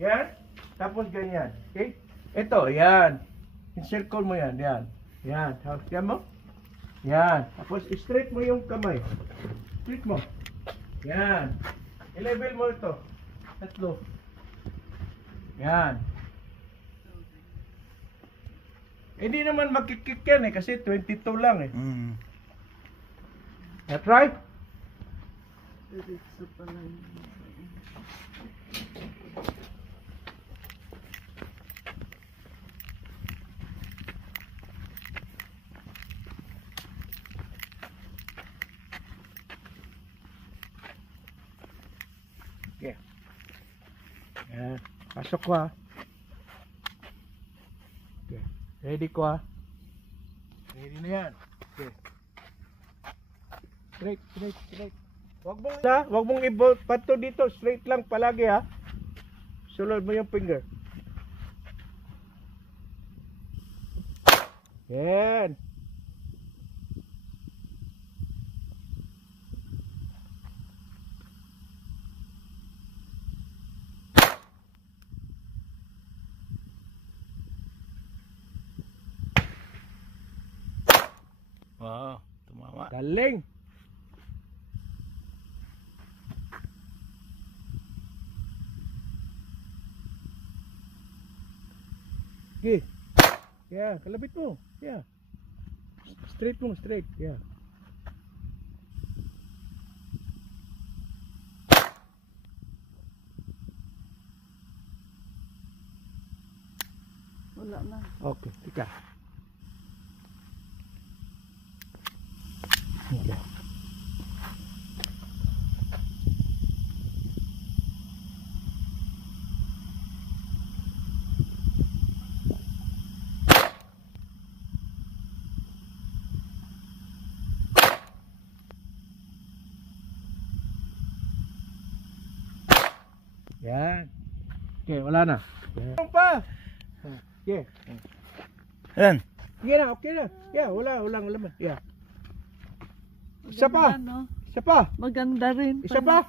Yan. Tapos ganyan. Okay? Ito, yan. Encircle mo yan. Yan. Yan. Yan mo? Yan. Tapos straight mo yung kamay. Straight mo. Yan. I-level mo ito. Tatlo. Yan. Hindi naman makikik yan eh. Kasi 22 lang eh. That's right? Diretso pala yun. Okay. Yan. Pasok ko ha. Okay. Ready ko ha. Ready na yan. Okay. Straight, straight, straight. Wag mong ipato dito, straight lang palagi ha. Sulod mo yung finger. Yan. Wow, tumama. Galing. Okay. Yeah, kalabit mo. Yeah. Straight mo, straight. Yeah. Wala na. Okay, tika. Okay. Yan. Okay, wala na. Yan pa. Okay. Yan. Sige na, okay na. Yeah, walang laman. Yeah. Isa pa. Maganda, no? Isa pa. Maganda rin. Isa pa.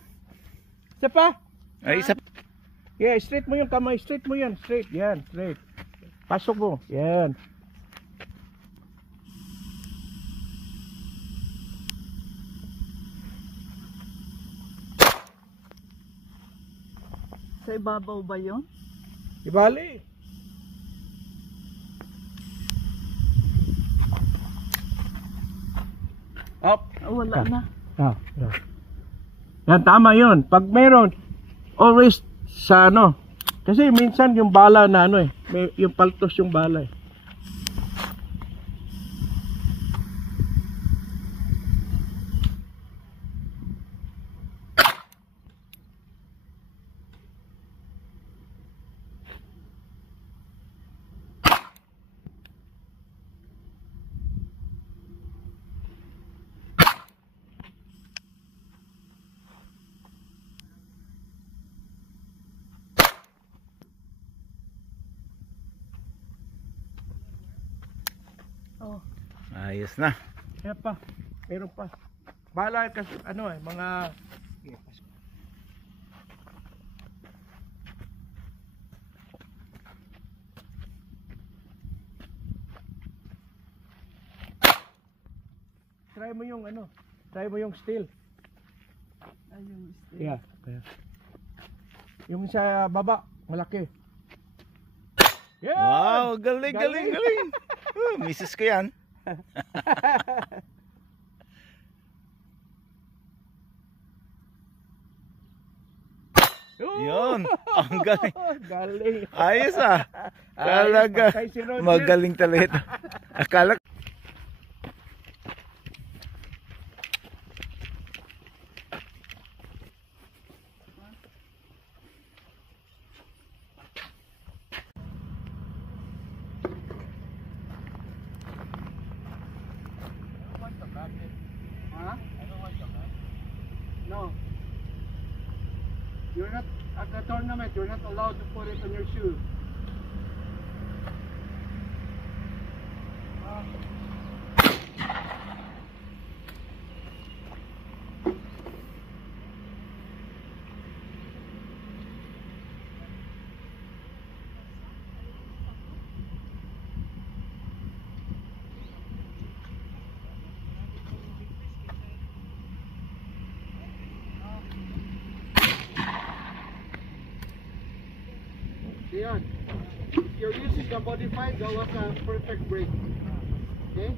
Isa pa. Ay, isa. Yeah, straight mo yung kamay. Straight mo yan. Straight. Yan, straight. Pasok mo. Yan. Sa ibabaw ba yun? Ibali. Up. Wala na. Yeah. Yan, tama yun. Pag meron, always sa ano. Kasi minsan yung bala na ano eh. Yung paltos yung bala eh. Oh. Ayos na. Kaya pa. Meron pa. Bala kasi ano eh. Mga... Try mo yung ano. Try mo yung steel. Ayun. Yeah. Kaya. Yung sa baba. Malaki. Yeah! Wow, galing, galing, galing. Misis ko yan. Yun, ang galing. Galing. Ayos ah. Talaga. Kay si Roger. Magaling talaga ito. Akala Huh? No. You're not at the tournament. You're not allowed to put it on your shoe. Yan. If you're using the modified, gawa ka perfect brake. Okay? Yeah.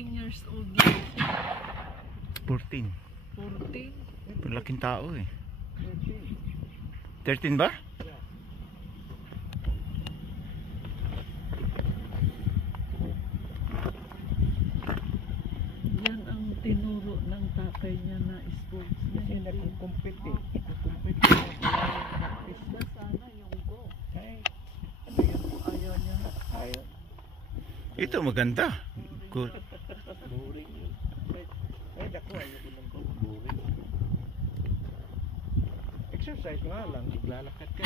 Years old yan. 14. 14. Laking tao eh. 13 ba? Yan ang tinuro ng tatay niya na sports. Kasi nagkukumpit eh. Nagkukumpit Basta sana yung go. Ay, Ayaw niya. ayaw. Ito maganda. Cool. Boring yun. Ay, dako, ayaw ko ng boring. Exercise nga lang, iglalakad ka.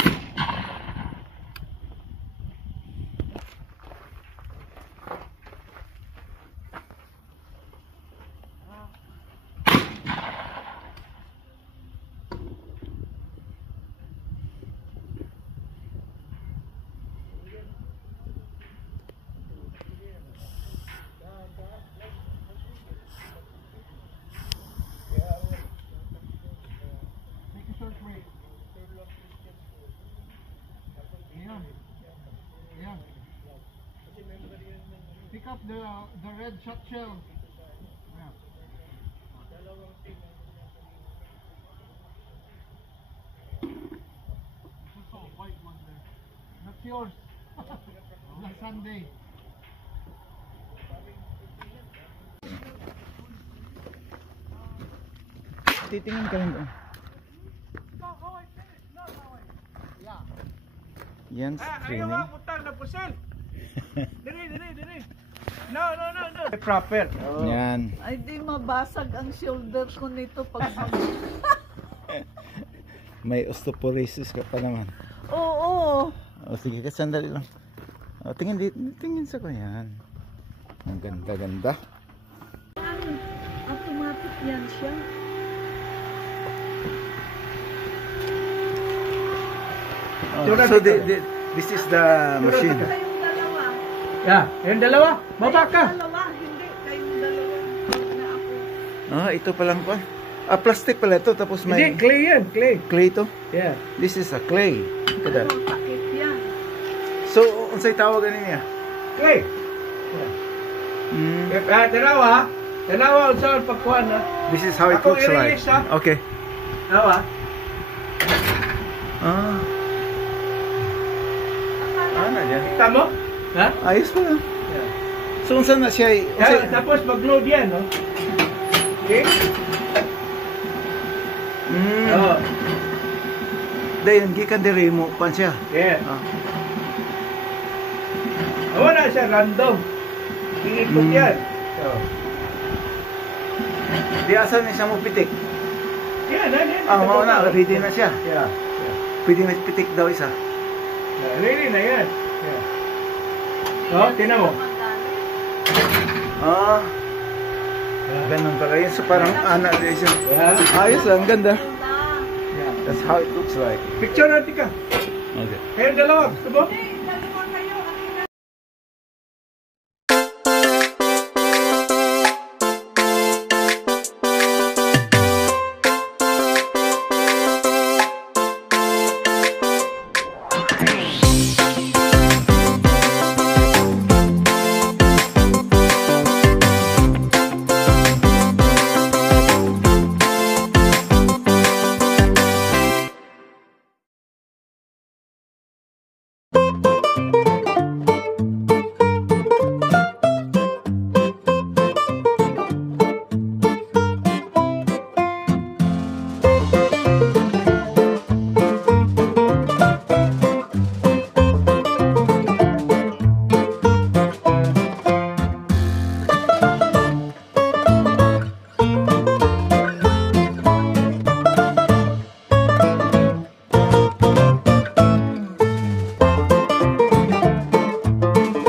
Make a short break. Ayan. Ayan. Pick up the red shot shell. Ayan. There's a white one there. That's yours. Last Sunday. Titingin ka rin doon. Yan Ayaw training. nga, putang na pusil. Diri. No. Proper. Yan. Ay, di mabasag ang shoulder ko nito pag May osteoporosis ka pa naman. Oo. O sige ka, sandali lang. O, tingin dito, tingin sa ko yan. Ang ganda. Automatic yan siya. So this is the machine. Kayong dalawa. Yeah, yung dalawa. Baba ka. Dalawa, hindi. Kayong dalawa. Na ako. Ito palang pa. Plastic pala ito, tapos Hindi, may clay yan, clay. clay to. Yeah. This is a clay. Kada. Ano, takip yan. So, unsay tawagan niya? Clay. Mm. Dalawa. Dalawa, unsa ang pagkuhan na. This is how it Ako looks like. i-release, ha? Okay. Dalawa. Na dyan. Kita mo? Ha? Ayos pala. Yeah. So, unsa na siya? Yeah, tapos mag-load yan, no? Okay? Oh, Dahil gikan diri mo pan siya. yeah. Ah. Wala siya, random. Iikot yan. So, Di asa ni siya mo pitik. yan. Mao na, ready na siya. Yeah. Pwede na pitik daw isa. Ready na yan. Yeah. So, tinan mo. Ganun pala yun. So parang anak din siya. Yeah. Ayos lang, ganda. Yeah. That's how it looks like. Picture natin ka. Okay. Kayong dalawa, gusto mo?